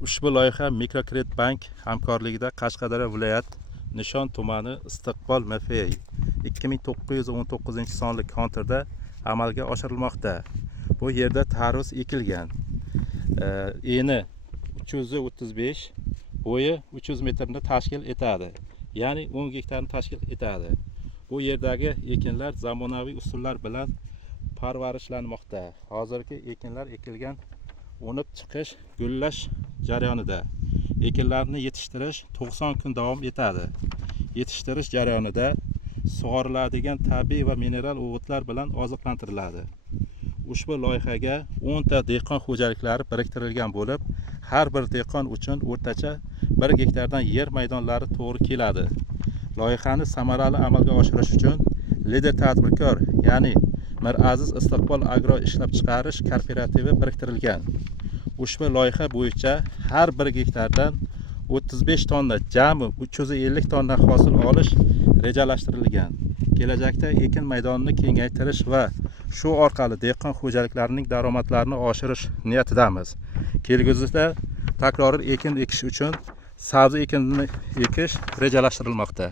Ushbu loyiha Mikrokredit bank hamkorligida Qashqadaryo viloyat Nishon tumani Istiqbol MFA 2919 sonli konturda amalga oshirilmoqda. Bu yerda tarvuz ekilgan. Eni 335, bo'yi 300 metrni tashkil etadi. Ya'ni 10 gektarni tashkil etadi. Bu yerdagi ekinlar zamonaviy usullar bilan parvarishlanmoqda. Hozirgi ekinlar ekilgan, unib chiqish, gullash jarayonida. Ekinlarni yetishtirish 90 kun davom etadi. Yetishtirish jarayonida sug'oriladigan tabiiy va mineral o'g'itlar bilan oziqlantiriladi. Ushbu loyihaga 10 ta dehqon xo'jaliklari biriktirilgan bo'lib, har bir dehqon uchun o'rtacha 1 gektardan yer maydonlari to'g'ri keladi. Loyihani samarali amalga oshirish uchun lider tadbirkor, ya'ni Miraziz Istiqbol agro ishlab chiqarish kooperativi biriktirilgan. Ushbu loyiha bo'yicha har 1 gektardan 35 tonna, jami 350 tonna hosil olish rejalashtirilgan. Kelajakda ekin maydonini kengaytirish va shu orqali dehqon xo'jaliklarining daromadlarini oshirish niyatidamiz. Kelgusida takroriy ekin ekish uchun sabzi ekinini ekish rejalashtirilmoqda.